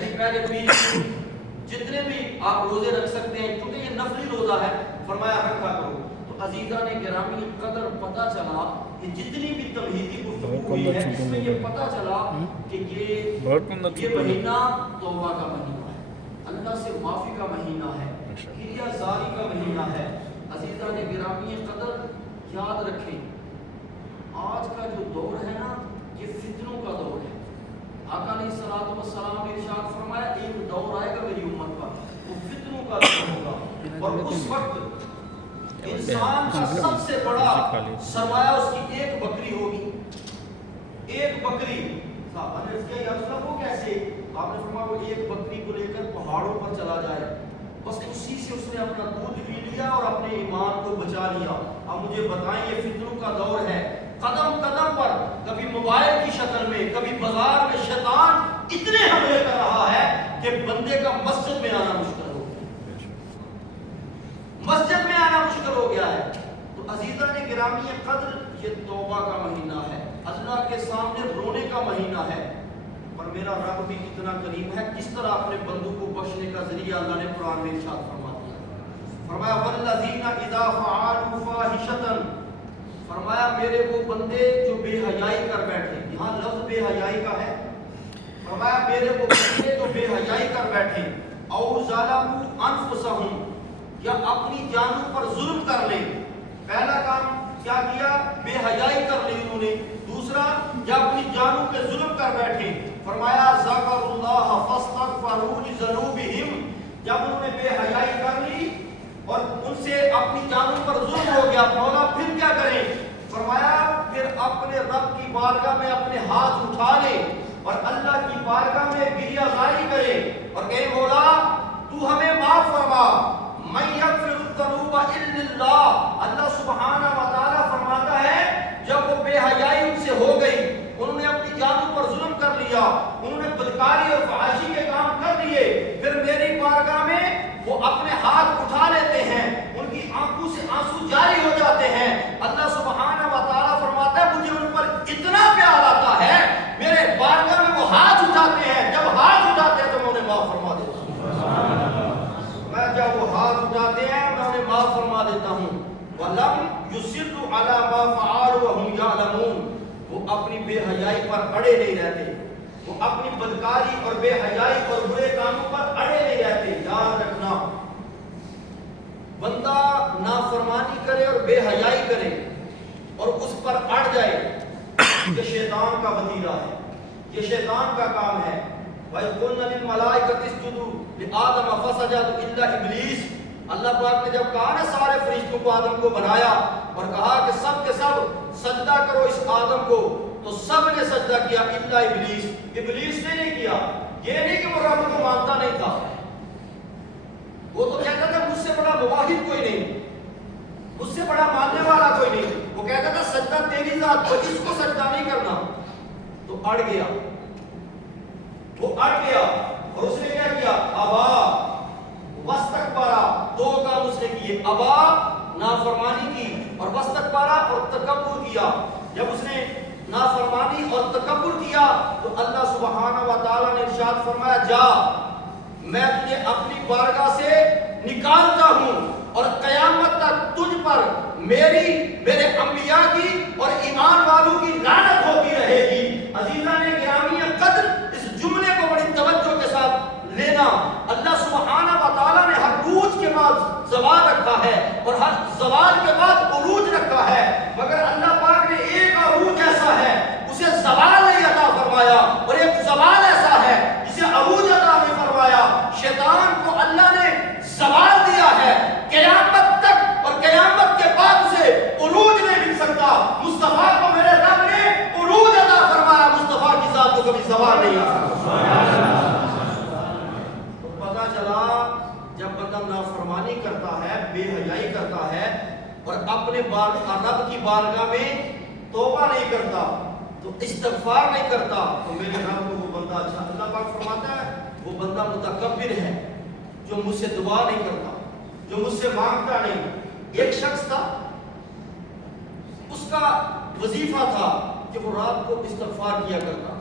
یعنی پہلے پیر جتنے بھی آپ روزے رکھ سکتے ہیں کیونکہ یہ نفلی روزہ ہے فرمایا رکھا کرو. تو عزیزان گرامی قدر پتہ چلا کہ جتنی بھی تمہیدی گفتگو ہوئی ہے اس میں یہ پتہ چلا کہ یہ مہینہ توبہ کا مہینہ ہے, اللہ سے معافی کا مہینہ ہے, ہریا زاری کا مہینہ ہے. عزیزان گرامی قدر یاد رکھیں آج کا جو دور ہے نا یہ فتنوں کا دور ہے. آقا علیہ الصلوۃ والسلام نے ارشاد فرمایا ایک دور آئے گا میری امت کا وہ فتنوں کا دور ہوگا اور اس وقت انسان کا سب سے بڑا سرمایہ اس کی ایک بکری ہوگی. ایک بکری صاحب نے اس کے یا رسول وہ کیسے آپ نے فرمایا وہ ایک بکری کو لے کر پہاڑوں پر چلا جائے بس اسی سے اس نے اپنا دودھ پی لیا اور اپنے ایمان کو بچا لیا. اب مجھے بتائیں یہ فتنوں کا دور ہے. قدم قدم پر کبھی موبائل کی شکل میں کبھی بازار میں شیطان اتنے حملے کر رہا ہے کہ بندے کا مسجد میں آنا مشکل ہو گیا, مسجد میں آنا مشکل ہو گیا ہے. تو عزیزان گرامی قدر یہ توبہ کا مہینہ ہے, اللہ کے سامنے رونے کا مہینہ ہے. اور میرا رب بھی کتنا کریم ہے, کس طرح اپنے بندوں کو بخشنے کا ذریعہ اللہ نے قرآن میں ارشاد فرما دیا. فرمایا والذین اذا فعلوا فاحشۃ, فرمایا میرے وہ بندے جو بے حیائی کر بیٹھے, یہاں لفظ بے حیائی کا ہے. فرمایا میرے وہ بندے جو بے حیائی کر بیٹھے او ظلموا انفسہم, یا اپنی جانوں پر ظلم کر لیں. پہلا کام کیا کیا, بے حیائی کر لی انہوں نے. دوسرا یا اپنی جانوں پہ ظلم کر بیٹھے. فرمایا ذکروا اللہ فاستغفروا لذنوبہم, جب انہوں نے بے حیائی کر لی اور ان سے اپنی جانوں پر ظلم ہو گیا مولا پھر کیا کریں. فرمایا پھر اپنے رب کی بارگاہ میں اپنے ہاتھ اٹھا لیں اور اللہ کی بارگاہ میں گریہ زاری کریں اور کہیں مولا تو ہمیں معاف فرما. من یغفر الذنوب الا اللہ, اللہ سبحانہ و تعالی فرماتا ہے جب وہ بے حیائی ان سے ہو گئی, انہوں نے اپنی جانوں پر ظلم کر لیا, انہوں نے بدکاری اور فحاشی کے کام کر لیے, پھر میری بارگاہ میں وہ اپنے ہاتھ اٹھا لیتے ہیں, ان کی آنکھوں سے آنسو جاری ہو جاتے ہیں. اللہ سبحانہ و تعالیٰ فرماتا ہے مجھے ان پر اتنا پیار آتا ہے میرے بارگاہ میں وہ ہاتھ اٹھاتے ہیں, جب ہاتھ اٹھاتے ہیں تو میں انہیں معاف فرما دیتا ہوں. میں جب وہ ہاتھ اٹھاتے ہیں میں انہیں معاف فرما دیتا ہوں. وَلَمْ يُصِرُّوا عَلَىٰ مَا فَعَلُوا وَهُمْ يَعْلَمُونَ, وہ اپنی بے حیائی پر اڑے نہیں رہتے, وہ اپنی بدکاری اور بے حیائی اور برے کاموں پر اڑے نہیں رہتے. یاد رکھنا بندہ نافرمانی کرے اور بے حیائی کرے اور اس پر اڑ جائے, یہ شیطان کا وتیرہ ہے, یہ شیطان کا کام ہے. وَإِذْ قُلْنَا لِلْمَلَائِكَةِ اسْجُدُوا لِآدَمَ فَسَجَدُوا إِلَّا إِبْلِيسَ, اللہ پاک نے جب کہا نا سارے فرشتوں کو آدم کو بنایا اور کہا کہ سب کے سب سجدہ کرو اس آدم کو, تو سب نے سجدہ کیا الا ابلیس. ابلیس نے نہیں کیا. یہ نہیں کہ وہ رب کو مانتا نہیں تھا, وہ تو کہتا تھا مجھ سے بڑا مواحد کوئی نہیں, مجھ سے بڑا ماننے والا کوئی نہیں. وہ کہتا تھا سجدہ تیری ذات کو, اس کو سجدہ نہیں کرنا. تو اڑ گیا, وہ اڑ گیا اور اس نے کیا کیا, ابا واستکبارا, دو کام اس نے کیے, ابا نافرمانی کی اور واستکبارا اور تکبر کیا. جب اس نے نافرمانی اور تکبر کیا تو اللہ سبحانہ و تعالیٰ نے ارشاد فرمایا جا میں تجھے اپنی بارگاہ سے نکالتا ہوں اور قیامت تک تجھ پر میرے انبیاء کی اور ایمان والوں کی لعنت ہوتی رہے گی. عزیزان گرامی قدر اس جملے کو بڑی توجہ کے ساتھ لینا. اللہ سبحانہ و تعالیٰ نے ہر عروج کے بعد زوال رکھا ہے اور ہر زوال کے بعد عروج رکھا ہے, مگر اللہ پاک نے ایک عروج ایسا ہے اسے زوال نہیں عطا فرمایا اور ایک زوال ایسا ہے جسے عروج عطا نہیں فرمایا. شیطان کو اللہ نے زوال دیا ہے قیامت تک اور قیامت کے بعد اسے عروج نہیں مل سکتا. مصطفیٰ کو میرے رب نے عروج عطا فرمایا, مصطفیٰ کی ذات کو کبھی زوال نہیں آ سکتا. چلا جب بندہ نافرمانی کرتا ہے, بے حیائی کرتا ہے اور اپنے رب کی بارگاہ میں توبہ نہیں کرتا, تو استغفار نہیں کرتا, تو میرے رب کو وہ بندہ اچھا, اللہ پاک فرماتا ہے وہ بندہ متکبر ہے جو مجھ سے دعا نہیں کرتا, جو مجھ سے مانگتا نہیں. ایک شخص تھا اس کا وظیفہ تھا کہ وہ رات کو استغفار کیا کرتا.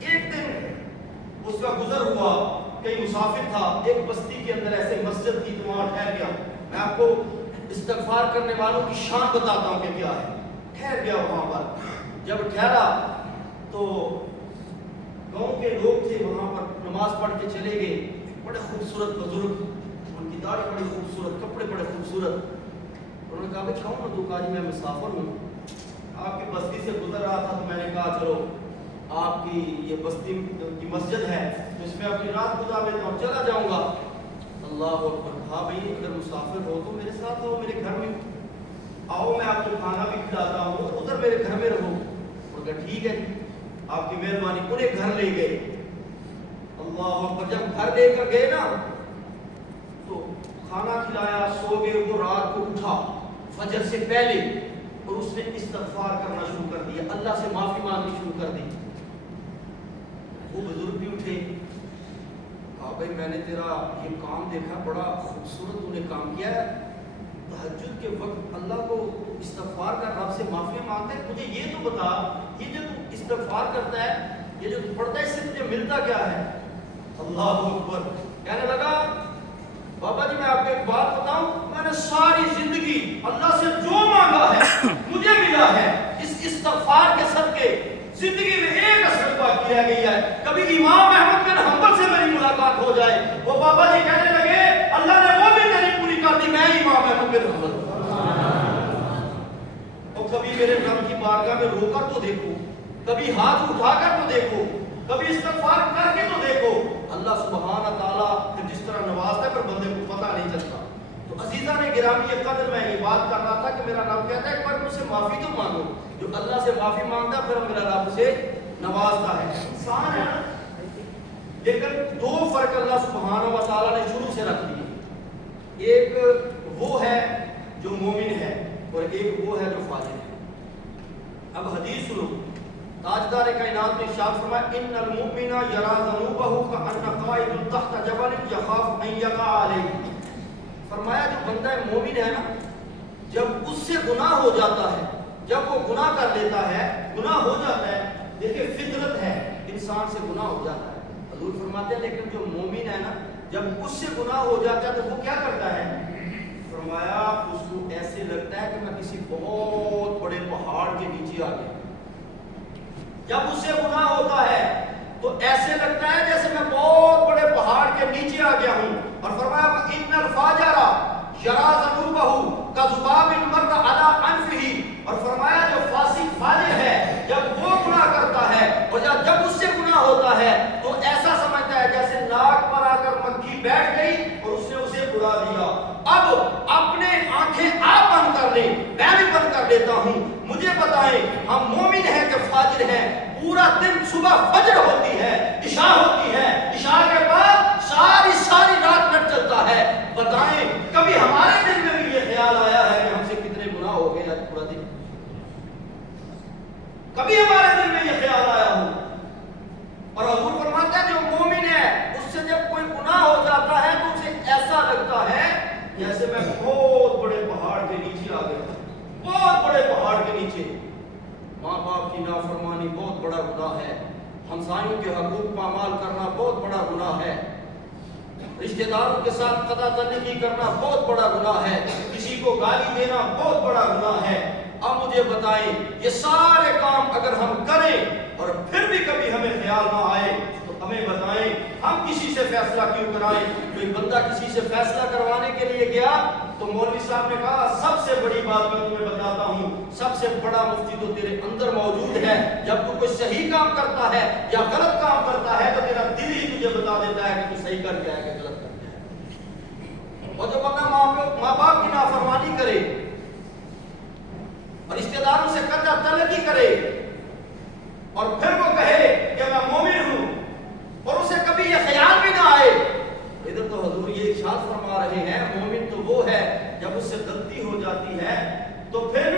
ایک دن اس اس کا گزر ہوا، کئی مسافر تھا، ایک بستی کے اندر ایسے مسجد تھی تو وہاں ٹھہر گیا. میں آپ کو استغفار کرنے والوں کی شان بتاتا ہوں کہ کیا ہے. ٹھہر گیا وہاں پر. جب ٹھہرا تو گاؤں کے لوگ تھے وہاں پر نماز پڑھ کے چلے گئے. بڑے خوبصورت بزرگ، ان کی داڑھی بڑی خوبصورت، کپڑے بڑے خوبصورت. انہوں نے کہا بھائی کون ہو تو؟ کہا جی میں مسافر ہوں، آپ کی بستی سے گزر رہا تھا تو میں نے کہا چلو آپ کی یہ بستی کی مسجد ہے تو اس میں اپنی رات گزار لیتا ہوں، چلا جاؤں گا. اللہ اکبر. کہا بھائی اگر مسافر ہو تو میرے ساتھ آؤ، میرے گھر میں آؤ، میں آپ کو کھانا بھی کھلاتا ہوں، ادھر میرے گھر میں رہو. انہوں نے کہا ٹھیک ہے آپ کی مہربانی. انہیں گھر لے گئے. اللہ اکبر. جب گھر لے کر گئے نا تو کھانا کھلایا، سو گئے. وہ رات کو اٹھا فجر سے پہلے اور اس نے استغفار کرنا شروع کر دیا، اللہ سے معافی مانگنی شروع کر دی. وہ بزرگ بھی اٹھے. کہا بھائی میں نے تیرا یہ کام دیکھا، بڑا خوبصورت تو نے کام کیا ہے. تہجد کے وقت اللہ کو استغفار کر رب سے معافی مانگتا ہے. مجھے یہ تو بتا، یہ جو تو استغفار کرتا ہے، یہ جو تو پڑھتا ہے، اس سے تجھے ملتا کیا ہے؟ اللہ اکبر. کہنے لگا بابا جی میں آپ کو ایک بات بتاؤں، میں نے ساری زندگی اللہ سے جو مانگا ہے مجھے ملا ہے. اس استغفار کے صدقے زندگی میں ایک اثر باقی رہ گئی ہے. کبھی امام احمد بن حنبل سے میری ملاقات ہو جائے، وہ بابا جی کہنے لگے اللہ نے وہ بھی میری پوری کر دی، میں امام احمد بن حنبل. اور کبھی میرے رب کی بارگاہ میں رو کر تو دیکھو، کبھی ہاتھ اٹھا کر تو دیکھو، کبھی استغفار کر کے تو دیکھو. اللہ سبحانہ تعالیٰ پھر جس طرح نوازتا ہے پر بندے کو پتہ نہیں چلتا. تو عزیزان گرامی قدر میں یہ بات کر رہا تھا کہ میرا رب کہتا ہے ایک بار مجھ سے معافی تو مانگو. جو اللہ سے معافی مانگتا ہے پھر میرا رب سے نوازتا ہے. انسان ہے نا، لیکن دو فرق اللہ سبحانہ و تعالیٰ نے شروع سے رکھ دیے. ایک وہ ہے جو مومن ہے اور ایک وہ ہے جو فاجر ہے. اب حدیث سنو. تاجدار کائنات نے ارشاد فرمایا ان المؤمن یرا ذنوبہ کأن قائد تحت جبل یخاف ان یقع علیہ. فرمایا جو بندہ مومن ہے نا، جب اس سے گناہ ہو جاتا ہے، جب وہ گناہ کر لیتا ہے، گناہ ہو جاتا ہے، دیکھیں فطرت ہے انسان سے گناہ ہو جاتا ہے. حضور فرماتے ہیں لیکن جو مومن ہے نا، جب اس سے گناہ ہو جاتا ہے تو وہ کیا کرتا ہے؟ فرمایا اس کو ایسے لگتا ہے کہ میں کسی بہت بڑے پہاڑ کے نیچے آ گیا. جب اس سے گناہ ہوتا ہے تو ایسے لگتا ہے جیسے میں بہت بڑے پہاڑ کے نیچے آ گیا ہوں. اور فرمایا ان الفاجر یرا ذنوبہ کذباب مر علی انفہ. اور فرمایا جو فاسق فاجر ہے جب وہ گناہ کرتا ہے اور جب اس سے گناہ ہوتا ہے تو ایسا سمجھتا ہے جیسے ناک پر آ کر مکھی بیٹھ گئی اور اس نے اسے اڑا دیا. اب اپنے آنکھیں آپ بند کر لیں، میں بھی بند کر لیتا ہوں. مجھے بتائیں ہم مومن ہیں کہ فاجر ہیں؟ پورا دن صبح فجر ہوتی ہے، عشاء ہوتی ہے، عشاء کے بعد ساری رات کٹ چلتا ہے. بتائیں کبھی ہمارے دل میں بھی یہ خیال آیا ہے کہ ہم سے کتنے گناہ ہو گئے آج پورا دن؟ کبھی ہمارے دل میں یہ خیال آیا ہو؟ اور حضور فرماتا ہے جو مومن ہے اس سے جب کوئی گناہ ہو جاتا ہے تو اسے ایسا لگتا ہے جیسے میں بہت بڑے پہاڑ کے نیچے آ گیا. بہت بڑے پہاڑ کے نیچے. ماں باپ کی نافرمانی بہت بڑا گناہ ہے. ہمسایوں کے حقوق پامال کرنا بہت بڑا گناہ ہے. رشتہ داروں کے ساتھ قطع تعلقی کرنا بہت بڑا گناہ ہے. کسی کو گالی دینا بہت بڑا گناہ ہے. اب مجھے بتائیں یہ سارے کام اگر ہم کریں اور پھر بھی کبھی ہمیں خیال نہ آئے تو ہمیں بتائیں ہم کسی سے فیصلہ کیوں کرائیں؟ کوئی بندہ کسی سے فیصلہ کروانے کے لیے گیا تو مولوی صاحب نے کہا سب سے بڑی بات میں تمہیں بتاتا ہوں، سب سے بڑا مفتی تو تیرے اندر موجود ہے. جب تو کوئی صحیح کام کرتا ہے یا غلط کام کرتا ہے تو تیرا دل ہی تجھے بتا دیتا ہے کہ تو صحیح کر کے آئے کہ غلط کر کے آئے. اور جو بندہ ماں باپ کی نافرمانی کرے اور رشتہ داروں سے قطع تعلقی کرے اور پھر وہ کہے کہ میں مومن ہوں اور اسے کبھی یہ خیال بھی نہ آئے. ادھر تو حضور یہ ارشاد فرما رہے ہیں مومن تو وہ ہے جب اس سے غلطی ہو جاتی ہے تو پھر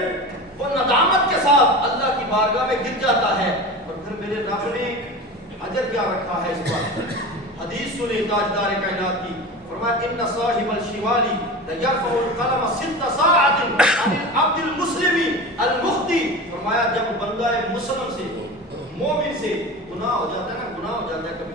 وہ ندامت کے ساتھ اللہ کی بارگاہ میں گر جاتا ہے. اور پھر میرے رب نے اجر کیا رکھا ہے اس پر. حدیث سنی تاجدار کائنات کی، فرمایا ان صاحب الشمال یرفع القلم 6 ساعات عن العبد المسلم المخطئ. فرمایا جب بندہ مسلم سے مومن سے گناہ ہو جاتا ہے نا، گناہ ہو جاتا ہے کبھی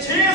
6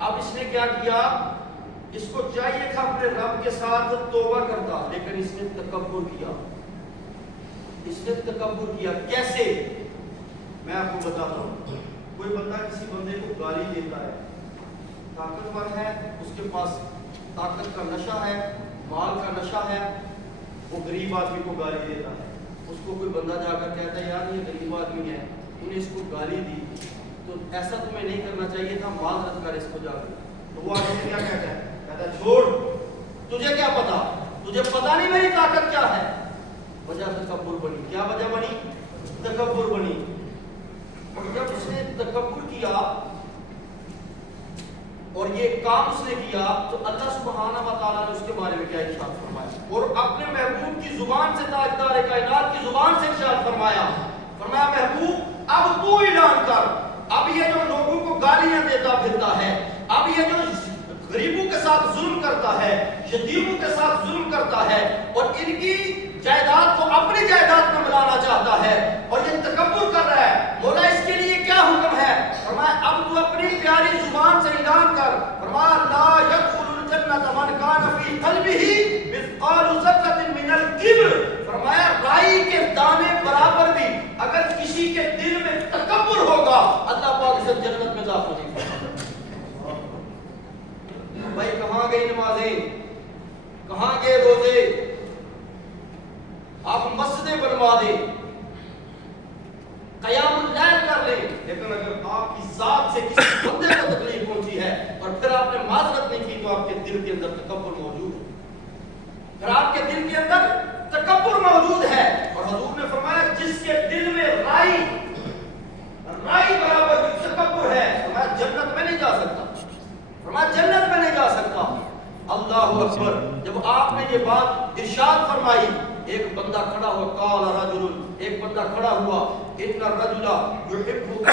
اب اس نے کیا کیا؟ اس کو چاہیے تھا اپنے رب کے ساتھ توبہ کرتا، لیکن اس نے تکبر کیا۔ اس نے تکبر کیا کیسے؟ میں آپ کو بتاتا ہوں۔ کوئی بندہ کسی بندے کو گالی دیتا ہے، طاقتور ہے، اس کے پاس طاقت کا نشہ ہے، مال کا نشہ ہے، وہ غریب آدمی کو گالی دیتا ہے۔ اس کو کوئی بندہ جا کر کہتا ہے یار یہ غریب آدمی ہے، تو نے اس کو گالی دی، تو ایسا تمہیں نہیں کرنا چاہیے تھا، معذرت کر اس کو جا کر۔ تو وہ آدمی کیا کہتا ہے؟ کہتا ہے چھوڑ، تجھے کیا پتا، تجھے پتا نہیں میری طاقت کیا ہے۔ وجہ تکبر بنی۔ کیا وجہ بنی؟ تکبر بنی۔ اور جب اس نے تکبر کیا اور یہ کام اس نے کیا، تو اللہ سبحانہ و تعالیٰ نے اس کے بارے میں کیا ارشاد فرمایا؟ اور اپنے محبوب کی زبان سے، تاجدار کائنات کی زبان سے ارشاد فرمایا، فرمایا محبوب اب تو اعلان کر، اب یہ جو لوگوں کو گالیاں دیتا پھرتا ہے، اب یہ جو غریبوں کے ساتھ ظلم کرتا ہے، یتیموں کے ساتھ ظلم کرتا ہے، اور ان کی جائیداد کو اپنی جائیداد میں ملانا چاہتا ہے، اور یہ تکبر کر رہا ہے، مولا اس کے لیے کیا حکم ہے؟ فرمایا اب تو اپنی پیاری زبان سے اعلان کر، فرمایا لا يدخل الجنة من كان في قلبه مثقال ذرة من الكبر، فرمایا رائی کے دانے برابر بھی اگر کسی کے دل میں تکبر ہوگا، اللہ پاک اسے جنت میں داخل نہیں کرے۔ بھائی کہاں گئی نمازیں، کہاں گئے روزے؟ آپ مسجدیں بنوا دیں، قیام اللیل کر لیں، لیکن اگر آپ کی ذات سے کسی بندے کو تکلیف پہنچی ہے اور پھر آپ نے معذرت نہیں کی، تو آپ کے دل کے اندر تکبر موجود ہے، پھر آپ کے دل کے اندر تکبر موجود ہے۔ اور حضور نے فرمایا جس کے دل میں رائی برابر بھی تکبر ہے، فرمایا جنت میں نہیں جا سکتا، فرمایا جنت میں نہیں جا سکتا۔ اللہ اکبر۔ جب آپ نے یہ بات ارشاد فرمائی، ایک بندہ کھڑا ہوا، قال رجل، ایک بندہ کھڑا ہوا، ان الرجل يحب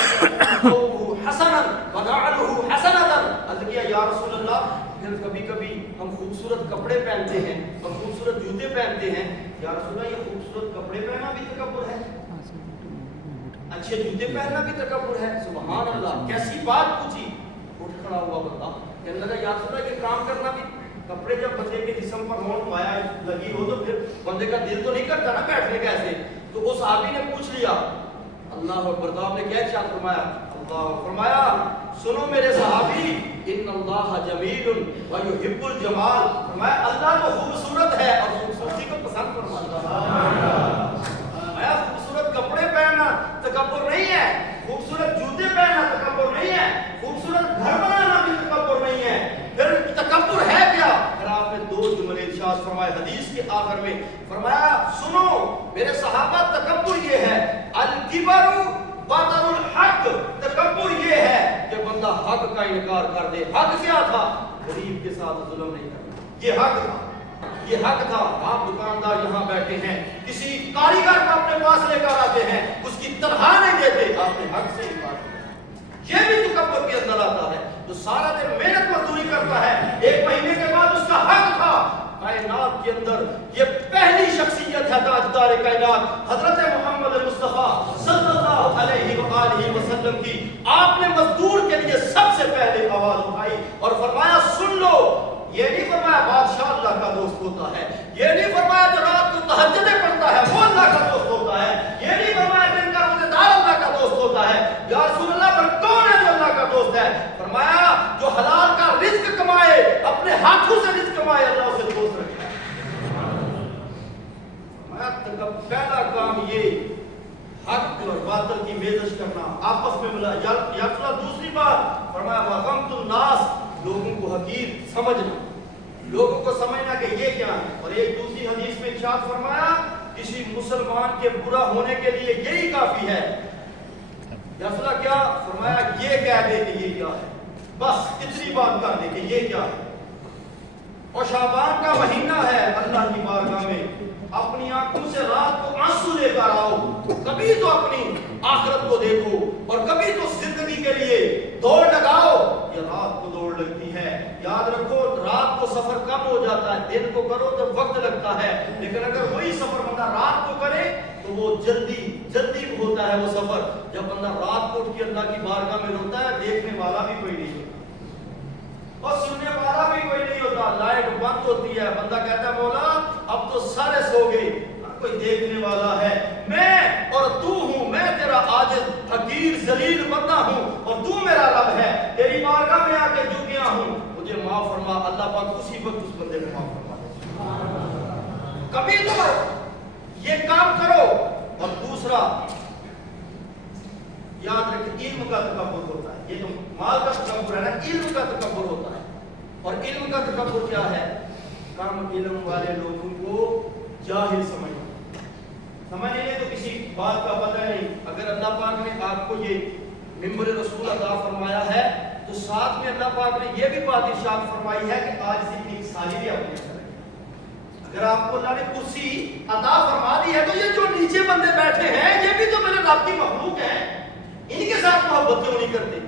ثوبه حسنا ونعله حسنة، عرض کیا یا رسول اللہ پھر کبھی کبھی ہم خوبصورت کپڑے پہنتے ہیں اور خوبصورت جوتے پہنتے ہیں، یا رسول اللہ یہ خوبصورت کپڑے پہننا بھی تکبر ہے، اچھے جوتے پہننا بھی تکبر ہے؟ سبحان اللہ، کیسی بات پوچھی۔ اٹھ کھڑا ہوا بندہ، کہنے لگا یا رسول اللہ یہ کام کرنا بھی، کپڑے جب بندے کے جسم پر ہون مایا لگی ہو تو پھر بندے کا دل تو نہیں کرتا نا بیٹھنے کا ایسے۔ تو اس صحابی نے پوچھ لیا، اللہ اکبر، تو آپ نے کیا ارشاد فرمایا؟ اللہ فرمایا سنو میرے صحابی، ان اللہ جمیل ویحب الجمال، فرمایا اللہ تو خوبصورت ہے اور خوبصورتی کو پسند فرماتا ہے۔ فرمایا خوبصورت کپڑے پہننا تکبر نہیں ہے، خوبصورت جوتے پہننا تکبر نہیں ہے، خوبصورت گھر بنانا بھی تکبر نہیں ہے، پھر تکبر ہے کیا؟ پھر آپ نے دو جملے ارشاد فرمائے حدیث کے آخر میں، فرمایا سنو میرے صحابہ، تکبر یہ ہے الکبر بطر الحق، تکبر یہ ہے کہ بندہ حق کا انکار کر دے۔ حق کیا تھا؟ غریب کے ساتھ ظلم نہیں کرنا، یہ حق تھا، یہ حق تھا۔ آپ دکاندار یہاں بیٹھے ہیں، کسی کاریگر کو اپنے پاس لے کر آتے ہیں، اس کی تنخواہ نہیں دیتے، آپ نے حق سے انکار کیا، یہ بھی تکبر کے اندر آتا ہے۔ جو سارا دن محنت مزدوری کرتا ہے، ایک مہینے کے بعد اس کا حق تھا۔ کائنات کے اندر یہ پہلی شخصیت ہے تاجدار کائنات حضرت محمد مصطفیٰ صلی اللہ علیہ وآلہ وسلم کی، آپ نے مزدور کے لیے سب سے پہلے آواز اٹھائی اور فرمایا سن لو۔ یہ نہیں فرمایا بادشاہ اللہ کا دوست ہوتا ہے، یہ نہیں فرمایا جو رات کو تہجدیں پڑھتا ہے وہ اللہ کا دوست ہوتا ہے، یہ نہیں فرمایا دن کا روزہ دار اللہ کا دوست ہوتا ہے۔ یا رسول اللہ پر کون ہے جو اللہ کا دوست ہے؟ فرمایا جو حلال کا رزق کمائے، اپنے ہاتھوں سے رزق کمائے، اللہ اسے دوست رکھے۔ فرمایا پہلا کام یہ حق اور باطل کی میزش کرنا، آپس میں ملا۔ یا دوسری بات فرمایا وَغَمْتُ النَّاسِ، لوگوں کو حقیر سمجھنا، لوگوں کو سمجھنا کہ یہ کیا ہے۔ اور ایک دوسری حدیث میں ارشاد فرمایا کسی مسلمان کے برا ہونے کے لیے یہی کافی ہے، یا رسول اللہ کیا؟ فرمایا یہ کہہ دے کہ یہ کیا ہے، بس اتنی بات کر دے کہ یہ کیا ہے۔ اور شعبان کا مہینہ ہے، اللہ کی بارگاہ میں اپنی آنکھوں سے رات کو آنسو لے کر آؤ، کبھی تو اپنی آخرت کو دیکھو اور کبھی تو زندگی کے لیے دوڑ لگاؤ۔ یہ رات کو دوڑ لگتی ہے، یاد رکھو رات کو سفر کم ہو جاتا ہے، دن کو کرو تو وقت لگتا ہے، لیکن اگر وہی سفر بندہ رات کو کرے تو وہ جلدی ہوتا ہے وہ سفر۔ جب بندہ رات کو اٹھ کے اللہ کی بارگاہ میں روتا ہے، دیکھنے والا بھی کوئی نہیں ہوتا، قیامت ہوتی ہے، بندہ کہتا ہے مولا اب تو سارے سو گئے، کوئی دیکھنے والا ہے، میں اور تو ہوں، میں تیرا عاجز حقیر ذلیل بندہ ہوں اور تو میرا رب ہے، تیری بارگاہ میں آ کے جھک گیا ہوں، مجھے معاف فرما۔ اللہ پاک اسی وقت اس بندے کو معاف فرما دے۔ کبھی تو یہ کام کرو۔ اور دوسرا یاد رکھیں، علم کا تکبر ہوتا ہے، یہ تو مال کا تکبر ہے نا، علم کا تکبر ہوتا ہے۔ اور علم کا تکبر کیا ہے؟ کم علم والے لوگوں کو جاہل سمجھنا، سمجھنے تو کسی بات کا پتہ نہیں۔ اگر اللہ پاک نے آپ کو یہ ممبر رسول عطا فرمایا ہے تو ساتھ میں اللہ پاک نے یہ بھی بات ارشاد فرمائی ہے کہ آج سے ایک سالی بھی اپنے کریں۔ اگر آپ کو اللہ نے کرسی عطا فرما دی ہے تو یہ جو نیچے بندے بیٹھے ہیں یہ بھی تو میرے رب کی مخلوق ہیں، ان کے ساتھ محبت کیوں نہیں کرتے؟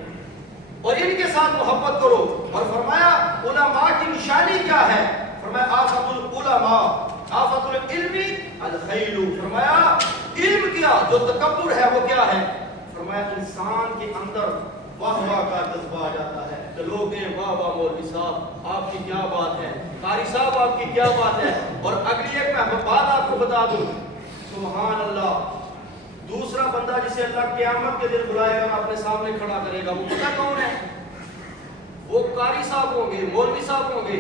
اور ان کے ساتھ محبت کرو۔ اور فرمایا علماء کی نشانی کیا ہے؟ فرمایا آفت العلماء آفت العلم الخیل، فرمایا علم کیا جو تکبر ہے وہ کیا ہے؟ فرمایا انسان کے اندر واہ واہ کا جذبہ آ جاتا ہے کہ لوگ ہیں واہ واہ مولوی صاحب آپ کی کیا بات ہے، قاری صاحب آپ کی کیا بات ہے۔ اور اگلی ایک میں بات آپ کو بتا دوں، سبحان اللہ، دوسرا بندہ جسے اللہ قیامت کے دن بلائے گا اپنے سامنے کھڑا کرے گا، وہ پتہ کون ہے؟ وہ قاری صاحب ہوں گے، مولوی صاحب ہوں گے۔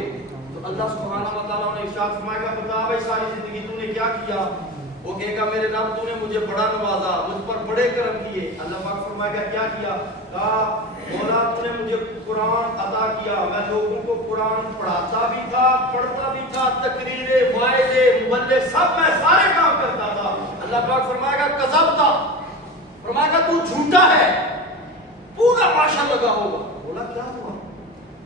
تو اللہ سبحانہ و تعالیٰ نے ارشاد فرمائے گا بتا بھائی ساری زندگی تو نے کیا کیا؟ وہ کہے گا میرے رب تو نے مجھے بڑا نوازا، مجھ پر بڑے کرم کیے۔ اللہ پاک فرمائے گا کیا کیا؟ کہا مولا تو نے مجھے قرآن عطا کیا، میں لوگوں کو قرآن پڑھاتا بھی تھا، پڑھتا بھی تھا، تقریریں، وائدے، مبلغ سب میں سارے کام کرتا تھا۔ اللہ پاک فرمائے گا کذبتا، فرمائے گا تو جھوٹا ہے، پورا پاشا لگا ہوگا۔ بولا کیا ہوا؟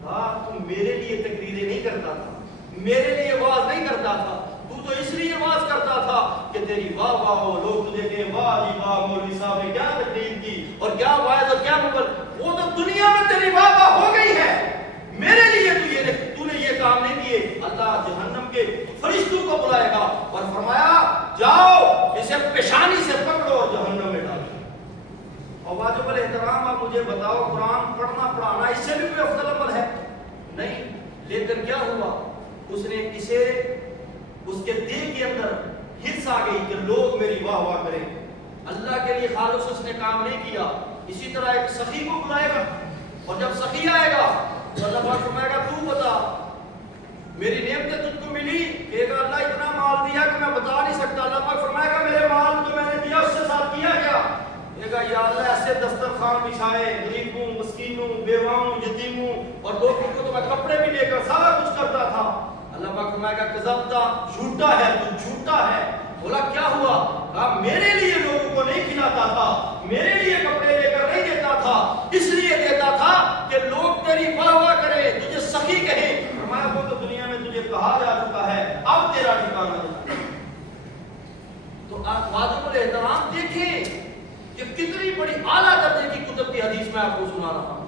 کہا تم میرے لیے تقریریں نہیں کرتا تھا، میرے لیے واز نہیں کرتا تھا، تو اس لیے واز کرتا تھا کہ تیری واہ واہ ہو، لوگ تجھے کہیں واہ جی واہ مولوی صاحب نے کیا تقریر کی اور کیا وائد اور کیا مبلغ، وہ تو دنیا میں تیری واہ واہ ہو گئی ہے، میرے لیے تو نے یہ کام نہیں کیے۔ اللہ جہنم کے فرشتوں کو بلائے گا اور فرمایا جاؤ اسے پیشانی سے پکڑو اور جہنم میں ڈالو۔ اور واجب الاحترام آپ مجھے بتاؤ قرآن پڑھنا پڑھانا اس سے بھی کوئی افضل عمل ہے؟ نہیں، لیکن کیا ہوا؟ اس نے اسے اس کے دل کے اندر حص آ گئی کہ لوگ میری واہ واہ کریں، اللہ کے لیے خالص اس نے کام نہیں کیا۔ اسی طرح ایک سخی کو بلائے گا اور جب سخی آئے گا تو اللہ پاک فرمائے گا تو بتا میری نعمتیں تجھ کو ملی؟ کہے گا اللہ اتنا مال دیا کہ میں بتا نہیں سکتا۔ اللہ پاک فرمائے گا میرے مال جو میں نے دیا اس سے ساتھ کیا کیا؟ کہے گا یا اللہ ایسے دسترخوان بچھائے، غریبوں، مسکینوں، بیواؤں، یتیموں اور لوگوں کو تو میں کپڑے بھی لے کر سارا کچھ کرتا تھا۔ اللہ پاک فرمائے گا کذبتا، جھوٹا ہے تو جھوٹا ہے۔ بولا کیا ہوا؟ کہا میرے لیے لوگوں کو نہیں کھلاتا تھا، میرے لیے کپڑے لے کر نہیں دیتا تھا، اس لیے دیتا تھا کہ لوگ تیری واہ واہ کریں، تجھے سخی کہیں۔ فرمایا وہ تو دنیا میں تجھے کہا جا چکا ہے، اب تیرا ٹھکانہ نہیں۔ تو آپ واجب الاحترام دیکھیں کہ کتنی بڑی اعلیٰ درجے کی کتب کی حدیث میں آپ کو سنا رہا ہوں۔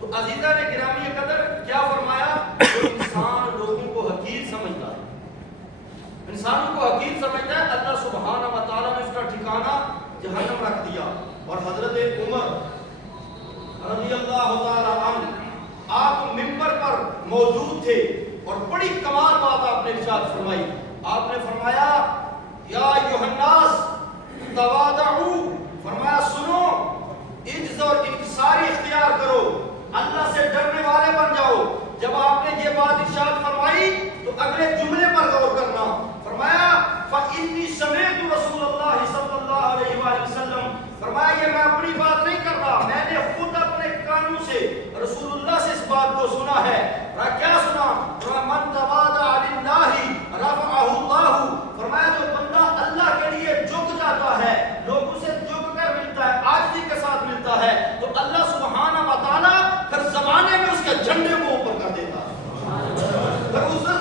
تو عزیزہ نے گرامی قدر کیا فرمایا؟ جو انسان لوگوں کو حقیر سمجھتا ہے، انسانوں کو حقیر سمجھتا ہے، اللہ سبحانہ و تعالیٰ نے اس کا ٹھکانہ جہنم رکھ دیا۔ اور حضرت عمر رضی اللہ تعالیٰ عنہ آپ ممبر پر موجود تھے اور بڑی کمال بات آپ نے ارشاد فرمائی۔ آپ نے فرمایا یا ایھا الناس تواضعوا، فرمایا سنو عجز اور انکساری اختیار کرو، اللہ سے ڈرنے والے بن جاؤ۔ جب آپ نے یہ بات ارشاد فرمائی تو اگلے جملے پر غور کرنا۔ فرمایا فإنی سمعت رسول اللہ صلی اللہ علیہ وآلہ وسلم، فرمایا یہ میں اپنی بات نہیں کر رہا، میں نے خود اپنے کانوں سے رسول اللہ سے اس بات کو سنا ہے۔ کیا سنا؟ من تواضع للہ رفعہ اللہ، فرمایا جو بندہ اللہ کے لیے جھک جاتا ہے، لوگوں سے جھک کر ملتا ہے، عاجزی کے ساتھ ملتا ہے، تو اللہ سبحانہ و تعالیٰ ہر زمانے میں اس کے جھنڈے کو اوپر کر دیتا ہے،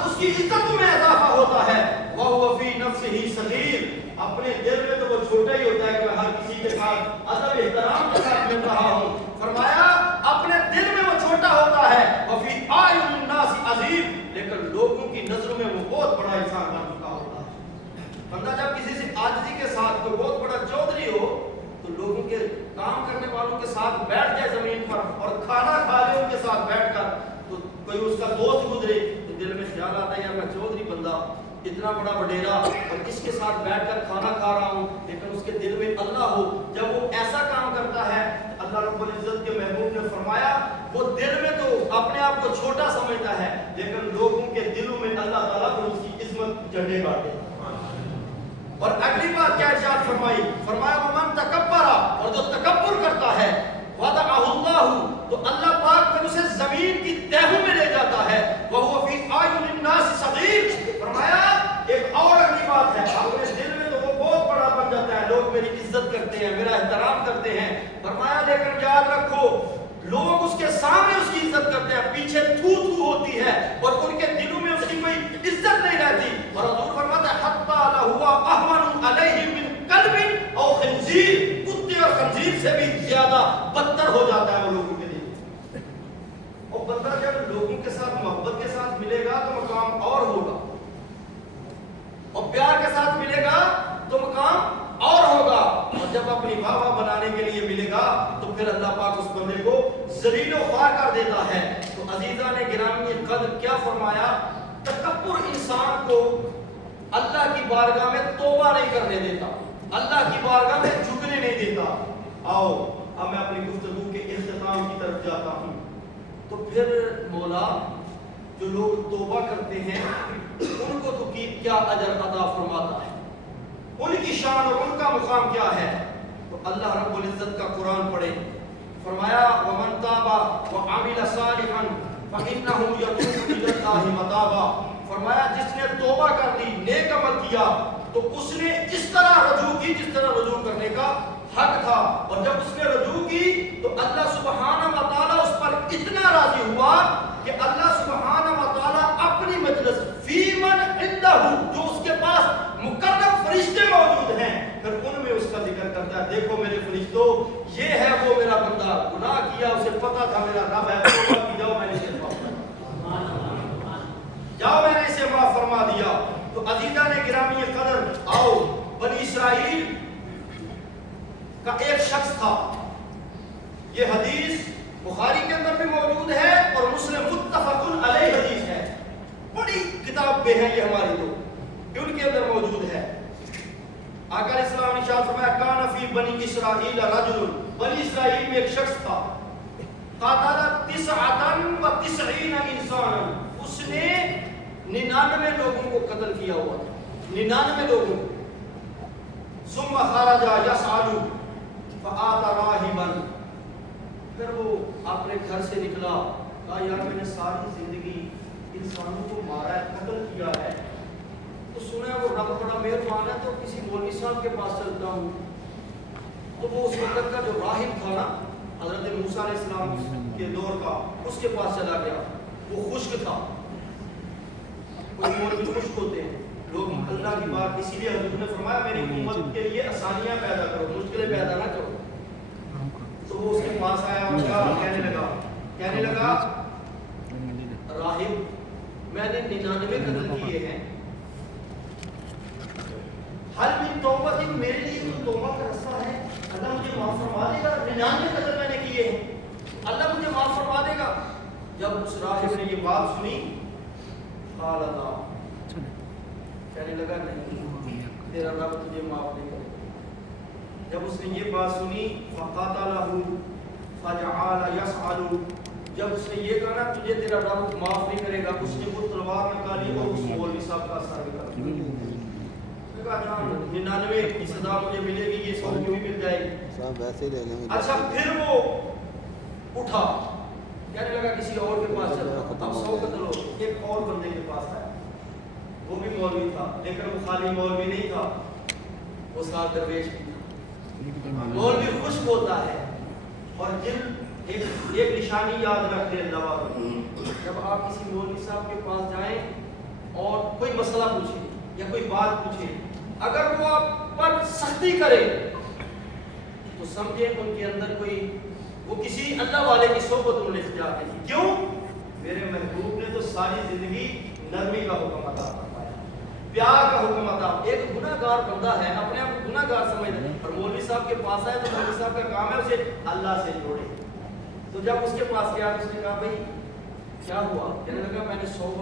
اس کی عزت میں اضافہ ہوتا ہے۔ وَهُوَ فِي نَفْسِهِ صَغِيرٌ، اپنے دل میں تو وہ چھوٹا ہی ہوتا ہے کہ میں ہر کسی کے ساتھ ادب احترام کے ساتھ مل رہا ہوں۔ فرمایا اپنے دل میں وہ چھوٹا ہوتا ہے، وَفِي أَعْيُنِ النَّاسِ عَظِيمٌ، لیکن لوگوں کی نظروں میں وہ بہت بڑا انسان بن چکا ہوتا ہے۔ بندہ جب کسی سے عاجزی کے ساتھ کوئی بہت بڑا چودھری ہو تو لوگوں کے کام کرنے والوں کے ساتھ بیٹھ جائے زمین پر اور کھانا کھا لے ان کے ساتھ بیٹھ کر، تو کوئی اس کا دوست گزرے تو دل میں خیال خیال آتا ہے یار میں چودھری بندہ اتنا بڑا وڈیرا اور اس کے ساتھ بیٹھ کر کھانا کھا رہا ہوں، لیکن اس کے دل میں اللہ ہو، جب وہ ایسا کام کرتا ہے اللہ رب العزت کے محبوب نے فرمایا وہ دل میں تو اپنے آپ کو چھوٹا سمجھتا ہے، لیکن لوگوں کے دلوں میں اللہ تعالیٰ کو اس کی عظمت جھنڈے گاڑتے ہیں۔ اور اگلی بات کیا ارشاد فرمائی، فرمایا ومن تکبر، اور جو تکبر کرتا ہے وضعہ اللہ، تو اللہ پاک پھر اسے زمین کی تہوں میں لے جاتا ہے، وہو فی اعین الناس صغیر، فرمایا ایک اور اگلی بات ہے، اپنے دل میں تو وہ بہت بڑا بن جاتا ہے، لوگ میری عزت کرتے ہیں، میرا احترام کرتے ہیں، فرمایا لیکن یاد رکھو لوگ اس کے سامنے اس کی عزت کرتے ہیں، پیچھے تھو تھو ہوتی ہے اور ان کے دلوں میں اس کی کوئی عزت نہیں رہتی، اور حضور فرماتا ہے حتی لہو اہون علیہ من کلب او خنزیر، کتے اور خنزیر سے بھی زیادہ بدتر ہو جاتا ہے وہ لوگوں کے لیے۔ اور بندہ جب لوگوں کے ساتھ محبت کے ساتھ ملے گا تو مقام اور ہوگا، اور پیار کے ساتھ ملے گا تو مقام اور ہوگا، اور جب اپنی واہ واہ بنانے کے لیے ملے گا تو پھر اللہ پاک اس بندے کو ذلیل و خوار کر دیتا ہے۔ تو عزیزان گرامی قدر کیا فرمایا، تکبر انسان کو اللہ کی بارگاہ میں توبہ نہیں کرنے دیتا، اللہ کی بارگاہ میں جھکنے نہیں دیتا۔ آؤ اب میں اپنی گفتگو کے اختتام کی طرف جاتا ہوں۔ تو پھر مولا جو لوگ توبہ کرتے ہیں ان کو تو کیا اجر عطا فرماتا ہے، ان کی شان اور ان کا مقام کیا ہے؟ تو اللہ رب العزت کا قرآن پڑھے، فرمایا وَمَن تَابَ وَعَمِلَ صَالِحًا فَإِنَّهُ يَتُوبُ إِلَى اللَّهِ مَتَابًا، فرمایا جس نے توبہ کر لی، نیک عمل کیا، تو اس نے اس طرح رجوع کی جس طرح رجوع کرنے کا حق تھا، اور جب اس نے رجوع کی تو اللہ سبحانہ و تعالیٰ اس پر اتنا راضی ہوا کہ اللہ سبحانہ و تعالیٰ اپنی مجلس فی من عندہ، جو اس کے پاس مقرب فرشتے موجود ہیں، پھر ان میں اس کا ذکر کرتا ہے، دیکھو میرے فرشتوں یہ ہے وہ میرا بندہ، گناہ کیا اسے پتا تھا میرا رب ہے، توبہ کی جاؤ میں نے اسے معاف فرما دیا، جاؤ میں نے اسے معاف فرما دیا۔ تو عزیزان گرامی قدر، آؤ بنی اسرائیل کا ایک شخص تھا، یہ حدیث بخاری کے اندر بھی موجود ہے اور مسلم متفق علیہ حدیث ہے، بڑی کتاب ہے یہ ہماری تو ان کے اندر موجود ہے۔ آقا علیہ السلام نے ارشاد فرمایا کان فی بنی اسرائیل رجل، بنی اسرائیل میں ایک شخص تھا، قاتل 99 انسانا، اس نے 99 لوگوں کو قتل کیا ہوا تھا، 99 لوگوں کو۔ ثم خرج یسعى فآتى راہبا، پھر وہ اپنے گھر سے نکلا، کہا یار میں نے ساری زندگی انسانوں کو مارا ہے، قتل کیا ہے، تو سنا ہے وہ رب بڑا مہربان ہے تو کسی مولوی صاحب کے پاس چلتا ہوں۔ تو وہ اس وقت کا جو راہب تھا نا حضرت موسیٰ علیہ السلام کے دور کا، اس کے پاس چلا گیا، وہ خشک تھا، کوئی مولوی خشک ہوتے ہیں لوگ اللہ کی بات، اسی لیے حضور نے فرمایا میری امت کے لیے آسانیاں پیدا کرو، مشکلیں پیدا نہ کرو۔ تو وہ اس کے پاس آیا اور کہنے لگا راہب میں نے 99 قتل کیے ہیں، حل من توبہ، میرے لیے تو توبہ کا رستہ ہے، اللہ مجھے معاف فرما دے گا، 99 قتل میں نے کیے ہیں، اللہ مجھے معاف فرما دے گا۔ جب اس راہب نے یہ بات سنی، قال اللہ، کہنے لگا نہیں تیرا رب تجھے معاف نہیں کرے گا۔ جب اس نے یہ بات سنی فقاتلہ فجعل یسعل، جب اس نے یہ کہا نا تجھے تیرا رب معاف نہیں کرے گا، اس نے وہ تلوار نکالی اور اس مولوی صاحب کا سر نکالا، کہا جان 99 کی سزا مجھے ملے گی، یہ 100 کی بھی مل جائے گی، صاحب ویسے لے لیں گے۔ اچھا پھر وہ اٹھا، کہنے لگا کسی اور کے پاس چلتا، اب 100 قتل ہو، ایک اور بندے کے پاس آیا، وہ بھی مولوی تھا، لیکن وہ خالی مولوی نہیں تھا، وہ ساتھ درویش بھی تھا۔ مولوی خشک ہوتا ہے اور ایک نشانی یاد رکھ لیں اللہ والے، جب آپ کسی مولوی صاحب کے پاس جائیں اور کوئی مسئلہ پوچھیں یا کوئی بات پوچھیں، اگر وہ آپ پر سختی کرے تو سمجھیں ان کے اندر کوئی وہ کسی اللہ والے کی صحبت انہوں نے اختیار کی۔ کیوں؟ میرے محبوب نے تو ساری زندگی نرمی کا حکم عطا فرمایا، پیار کا حکم عطا۔ ایک گناہ گار بندہ ہے، اپنے آپ کو گناہ گار سمجھتا ہے، اور مولوی صاحب کے پاس آئے تو مولوی صاحب کا کام ہے اسے اللہ سے جوڑے۔ تو جب اس کے پاس گیا تو اس نے کہا بھائی کیا ہوا؟ کہنے لگا میں نے 100 کو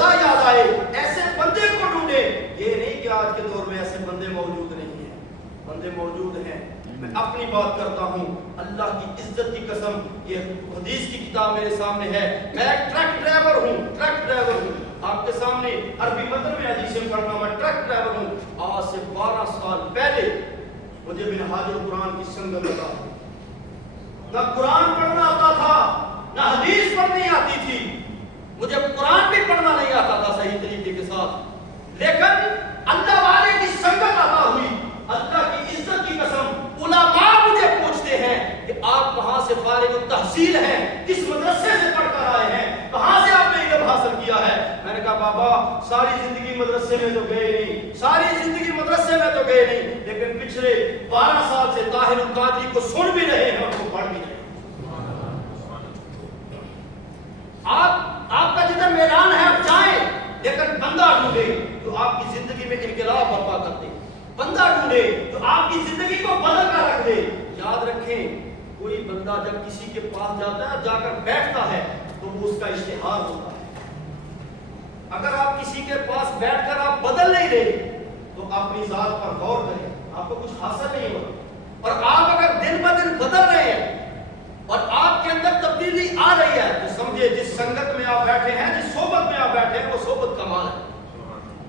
خدا یاد آئے، ایسے بندے کو ڈھونڈے. یہ نہیں کہ آج کے دور میں ایسے بندے موجود نہیں ہیں، بندے موجود ہیں. میں اپنی بات کرتا ہوں، اللہ کی عزت کی قسم، یہ حدیث کی کتاب میرے سامنے ہے. میں ایک ٹرک ڈرائیور ہوں، ٹرک ڈرائیور ہوں. آپ کے سامنے عربی متن میں حدیث پڑھ رہا ہوں. میں ٹرک ڈرائیور ہوں. آج سے 12 سال پہلے مجھے منہاج القرآن کی سنگت لگا. نہ قرآن پڑھنا آتا تھا، نہ حدیث پڑھنی آتی تھی. مجھے قرآن بھی پڑھنا نہیں آتا تھا صحیح طریقے کے ساتھ، لیکن اللہ والے کی سنگت عطا ہوئی. اللہ کی عزت کی قسم، علماء مجھے پوچھتے ہیں کہ آپ کہاں سے فارغ التحصیل ہیں، کس مدرسے سے پڑھ کر آئے ہیں، کہاں سے آپ نے علم حاصل کیا ہے. میں نے کہا بابا ساری زندگی مدرسے میں تو گئے نہیں، ساری زندگی مدرسے میں تو گئے نہیں، لیکن پچھلے 12 سال سے طاہر القادری کو سن بھی رہے ہیں اور کو پڑھ بھی رہے ہیں. آپ کا جدھر میدان ہے آپ جائیں، لیکن بندہ ڈھونڈے جو آپ کی زندگی میں انقلاب برپا کر دے. بندہ ڈھونڈے جو آپ کی زندگی کو بدل کر رکھ دے. یاد رکھیں، کوئی بندہ جب کسی کے پاس جاتا ہے، جا کر بیٹھتا ہے، تو وہ اس کا اشتہار ہوتا ہے. اگر آپ کسی کے پاس بیٹھ کر آپ بدل نہیں رہے تو اپنی ذات پر غور کریں، آپ کو کچھ حاصل نہیں ہوگا. اور آپ اگر دن بہ دن بدل رہے ہیں اور آپ کے اندر تبدیلی آ رہی ہے، تو سمجھے جس سنگت میں آپ بیٹھے ہیں، جس صحبت میں آپ بیٹھے ہیں، وہ صحبت کمال ہے،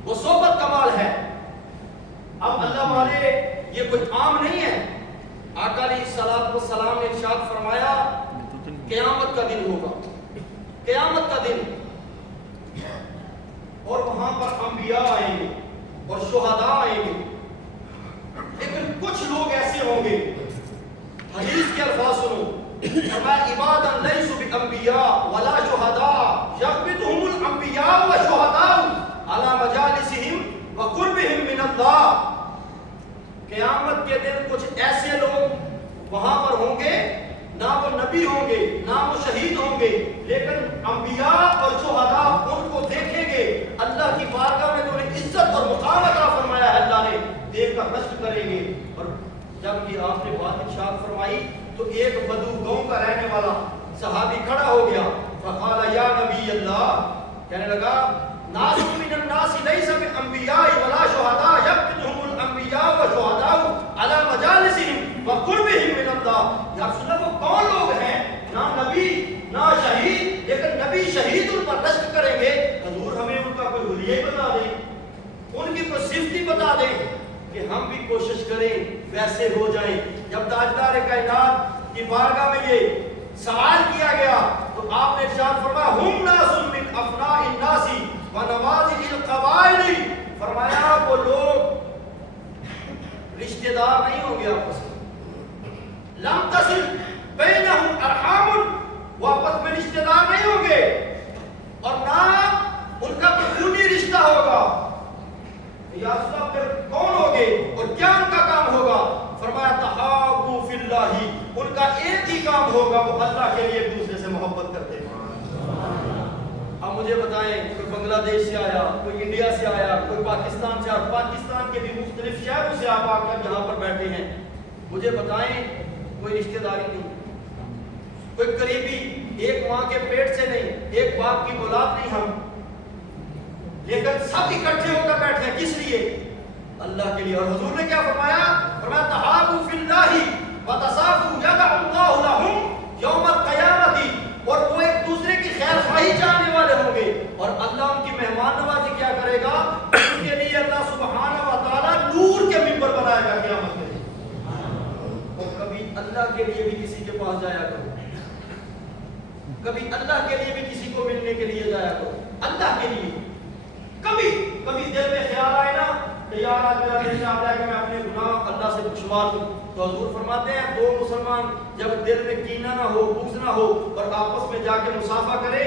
وہ صحبت کمال ہے. اب اللہ والے یہ کوئی عام نہیں ہے. آقا علیہ الصلوۃ والسلام نے ارشاد فرمایا قیامت کا دن ہوگا، قیامت کا دن، اور وہاں پر انبیاء آئیں گے اور شہداء آئیں گے. لیکن کچھ لوگ ایسے ہوں گے، حدیث کے الفاظ سنو، فرمایا عبادا لیسوا بانبیاء ولا شہداء یغبطہم الانبیاء والشہداء علی مجالسہم وقربہم من اللہ. قیامت کے دن کچھ ایسے لوگ وہاں پر ہوں گے، نہ وہ نبی ہوں گے، نہ وہ شہید ہوں گے، لیکن انبیاء اور شہداء ان کو دیکھیں گے. اللہ کی بارگاہ میں انہیں عزت اور مقام عطا فرمایا ہے، اللہ نے دیکھ کر رشک کریں گے. اور جب یہ آپ نے بات ارشاد فرمائی تو ایک بدو گاؤں کا رہنے والا صحابی کھڑا ہو گیا. فقال یا نبی اللہ، کہنے لگا ناس من الناس لیس بانبیاء ولا شہداء یقتلهم الانبیاء والشہداء علی مجالسہم وقربہم من اللہ. یا رسول اللہ، وہ کون لوگ ہیں، نہ نبی نہ شہید، لیکن نبی شہید ان پر رشک کریں گے. حضور ہمیں ان کا کوئی حلیہ بتا دیں، ان کی کوئی صفتی بتا دیں کہ ہم بھی کوشش کریں ویسے ہو جائیں. جب تاجدار کائنات کی بارگاہ میں یہ سوال کیا گیا تو آپ نے ارشاد فرمایا ہم ناس من افناء الناس ونوازل القبائل. فرمایا وہ لوگ رشتہ دار نہیں ہوں گے آپس میں، لم تصل بینہم ارحام، وہ آپس میں رشتہ دار نہیں ہوں گے، اور نہ ان کا کوئی خونی رشتہ ہوگا. یا رسول اللہ پھر کون ہوگے اور کیا ان کا کام ہوگا؟ فرمایا تحابوا فی اللہ، ان کا ایک ہی کام ہوگا، وہ اللہ کے لیے ایک دوسرے سے محبت کرتے ہیں. اب مجھے بتائیں، کوئی بنگلہ دیش سے آیا، کوئی انڈیا سے آیا، کوئی پاکستان سے، اور پاکستان کے بھی مختلف شہروں سے آپ آ کر یہاں پر بیٹھے ہیں، مجھے بتائیں کوئی رشتہ داری نہیں، کوئی قریبی، ایک ماں کے پیٹ سے نہیں، ایک باپ کی اولاد نہیں ہم، لیکن سب اکٹھے ہو کر بیٹھے ہیں. کس لیے؟ اللہ کے لیے. اور حضور نے کیا فرمایا؟ فرمایا تحابوا فی اللہ وتصافوا یدع اللہ لہم یوم القیامت. اور وہ ایک دوسرے کی خیر خواہی چاہنے والے ہوں گے، اور اللہ ان کی مہمان نوازی کیا کرے گا؟ ان کے لیے اللہ سبحانہ و تعالیٰ نور کے ممبر بنائے گا قیامت میں. اور کبھی اللہ کے لیے بھی کسی کے پاس جایا کرو، کبھی اللہ کے لیے بھی کسی کو ملنے کے لیے جایا کرو، اللہ کے لیے. کبھی دل میں خیال آئے نا کہ یار آج میرا دل چاہتا ہے کہ میں اپنے گناہ اللہ سے پچھوا دوں، تو حضور فرماتے ہیں دو مسلمان جب دل میں کینہ نہ ہو، بغض نہ ہو، اور آپس میں جا کے مصافحہ کرے،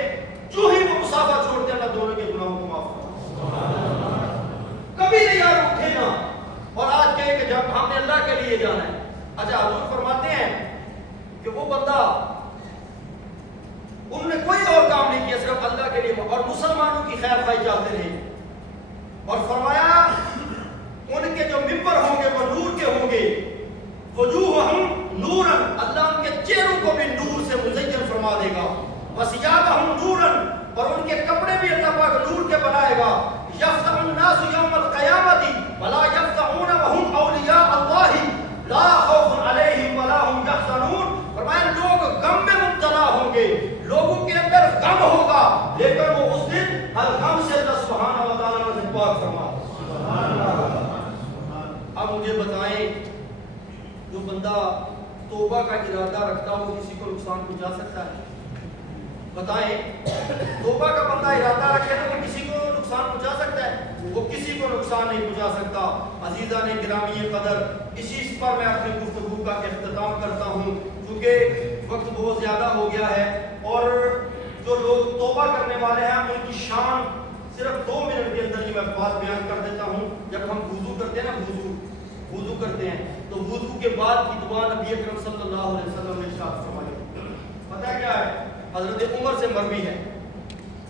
جو ہی وہ مصافحہ چھوڑتے ہیں اللہ دونوں کے گناہوں کو معاف کرتا. کبھی نہیں یار اٹھے نا اور آج کہے کہ جب ہم نے اللہ کے لیے جانا ہے. اچھا حضور فرماتے ہیں کہ وہ بندہ انہوں نے کوئی اور کام نہیں کیا، صرف اللہ کے لیے اور مسلمانوں کی خیر خواہی چاہتے رہے. اور فرمایا ان کے جو ممبر ہوں گے وہ نور کے ہوں گے، وجوہہم نورا، اللہ ان کے چہروں کو بھی نور سے مزین فرما دے گا. وثیابہم نورا، اور ان کے کپڑے بھی اللہ پاک نور کے غم ہوگا، لیکن وہ اس دن ہر غم سے اللہ سبحانہ و تعالیٰ نے پاک فرما۔ اب مجھے بتائیں، جو بندہ توبہ کا ارادہ رکھتا ہو کسی کو نقصان پہنچا سکتا ہے؟ بتائیں، توبہ کا بندہ ارادہ رکھے تو وہ کسی کو نقصان پہنچا سکتا ہے؟ وہ کسی کو نقصان نہیں پہنچا سکتا۔ عزیزان گرامی قدر، اسی پر میں اپنی گفتگو کا اختتام کرتا ہوں، کیونکہ وقت بہت زیادہ ہو گیا ہے، اور جو لوگ توبہ کرنے والے ہیں ان کی شان صرف 2 منٹ کے اندر ہی میں بات بیان کر دیتا ہوں۔ جب ہم وضو کرتے ہیں نا، وضو کرتے ہیں تو وضو کے بعد کی دعا نبی اکرم صلی اللہ علیہ وسلم نے ارشاد فرمائی، پتہ کیا ہے؟ حضرت عمر سے مروی ہے،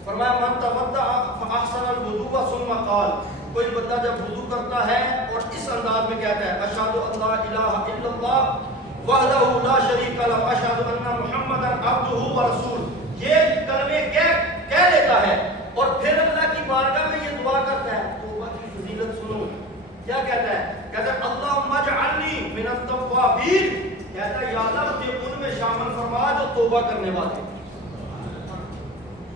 فرمایا من توضأ فاحسن الوضوء ثم قال، کوئی بندہ جب وضو کرتا ہے اور اس انداز میں کہتا ہے اشہد ان لا الہ الا اللہ وحدہ لا شریک لہ اشہد ان محمدا عبدہ ورسولہ، یہ کلمے کہہ لیتا ہے اور پھر اللہ کی بارگاہ میں یہ دعا کرتا ہے، توبہ کی فضیلت سنو، کیا کہتا ہے؟ کہتا ہے اللہم اجعلنی من التوابین، کہتا ہے یا اللہ مجھے ان میں شامل فرما جو توبہ کرنے والے،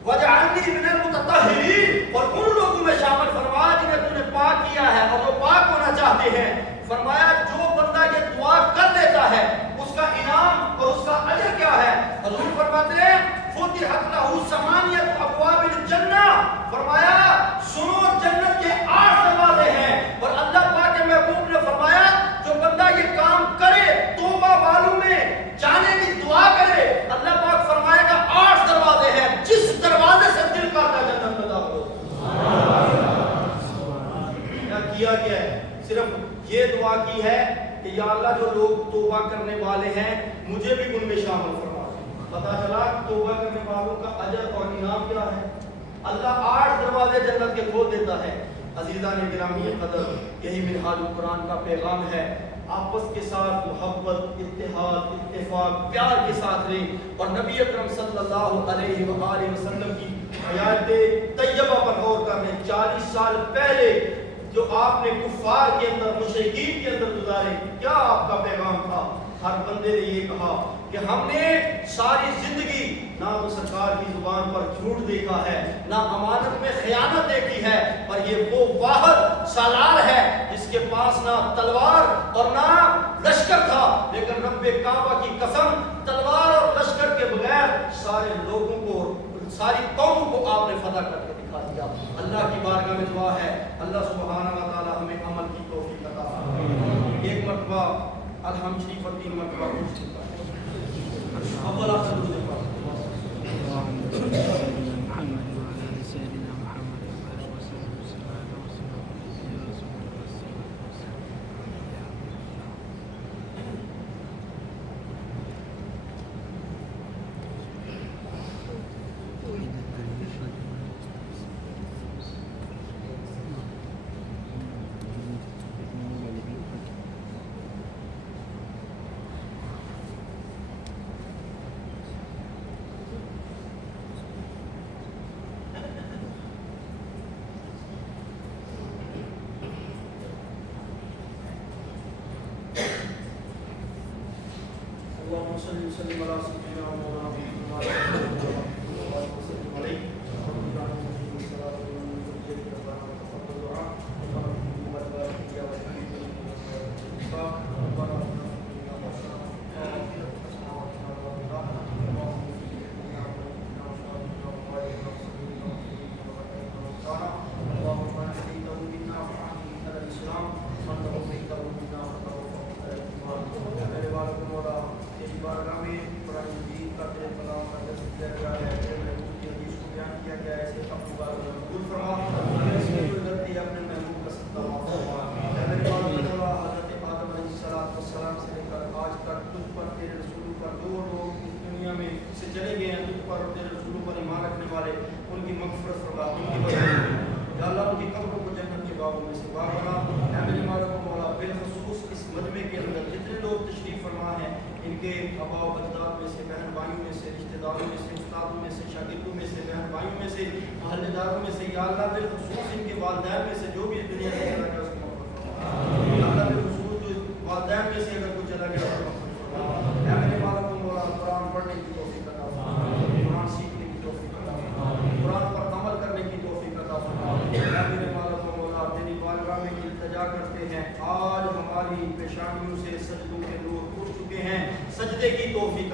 وَجَعَلْنِي مِنَ الْمُتَطَهِّرِينَ، اور ان لوگوں میں شامل فرما جنہیں تو نے پاک کیا ہے اور جو پاک ہونا چاہتے ہیں۔ فرمایا جو بندہ یہ دعا کر لیتا ہے اس کا انعام اور اس کا اجر کیا ہے؟ حضور فرماتے ہیں فُتِحَتْ لَهُ ثَمَانِيَةُ أَبْوَابٍ الْجَنَّةِ، فرمایا سنو جنت کے 8 دروازے ہیں، اور اللہ پاک کے محبوب نے فرمایا جو بندہ یہ کام کرے، توبہ والوں میں جانے کی دعا کرے، اللہ پاک فرمائے گا 8 دروازے ہیں، جس دروازے سے دل کرتا ہے جنت میں داخل ہو۔ کیا ہے؟ صرف یہ دعا کی ہے کہ یا اللہ جو لوگ توبہ کرنے والے ہیں مجھے بھی ان میں شامل فرما۔ پتہ چلا توبہ کرنے والوں کا اجر اور انعام کیا ہے؟ اللہ 8 دروازے جنت کے کھول دیتا ہے۔ عزیزان گرامی قدر، یہی منہاج القرآن کا پیغام ہے، آپس کے ساتھ محبت، اتحاد، اتفاق، پیار کے ساتھ رہیں، اور نبی اکرم صلی اللہ علیہ وآلہ وسلم کی حیات طیبہ پر غور کرنے۔ 40 سال پہلے جو آپ نے کفار کے اندر، مشرکین کے اندر گزارے، کیا آپ کا پیغام تھا؟ ہر بندے نے یہ کہا کہ ہم نے ساری زندگی نہ تو سرکار کی زبان پر جھوٹ دیکھا ہے، نہ امانت میں خیانت دیکھی ہے، اور یہ وہ واحد سالار ہے جس کے پاس نہ تلوار اور نہ لشکر تھا، لیکن رب کعبہ کی قسم تلوار اور لشکر کے بغیر سارے لوگوں کو، ساری قوموں کو آپ نے فتح کر کے دکھا دیا۔ اللہ کی بارگاہ میں دعا ہے اللہ سبحانہ و تعالی ہمیں عمل کی توفیق عطا فرمائے۔ ایک مرتبہ الحمد شریف اور 3 مرتبہ کچھ چلتا ہے۔ اول آپ سے دوسرے پاس صلی وسلم علی سیدنا مولانا محمد وسلم علیہ چلے گئے ہیں تجھ پر اور تیرے رسولوں پر ایمان رکھنے والے، ان کی مغفرت فرما، ان کی بدل یا اللہ ان کی قبروں کو جنت کے باغوں میں سے باغ بنا۔ اے میرے مالک و مولا، بالخصوص اس مجمع کے اندر جتنے لوگ تشریف فرما ہیں، ان کے آباء و اجداد میں سے، بہن بھائیوں میں سے، رشتہ داروں میں سے، استادوں میں سے، شاگردوں میں سے، بہن بھائیوں میں سے، محلے داروں میں سے، یا اللہ بالخصوص ان کے والدین میں سے جو بھی اس دنیا سے چلا گیا اس کو مغفرت فرما۔ یا اللہ بالخصوص جو والدین میں سے اگر کوئی چلا گیا اس کو مغفرت فرما۔ اے میرے مالک و مولا، قرآن پڑھنے کی توفیق عطا فرما، قرآن سیکھنے کی توفیق عطا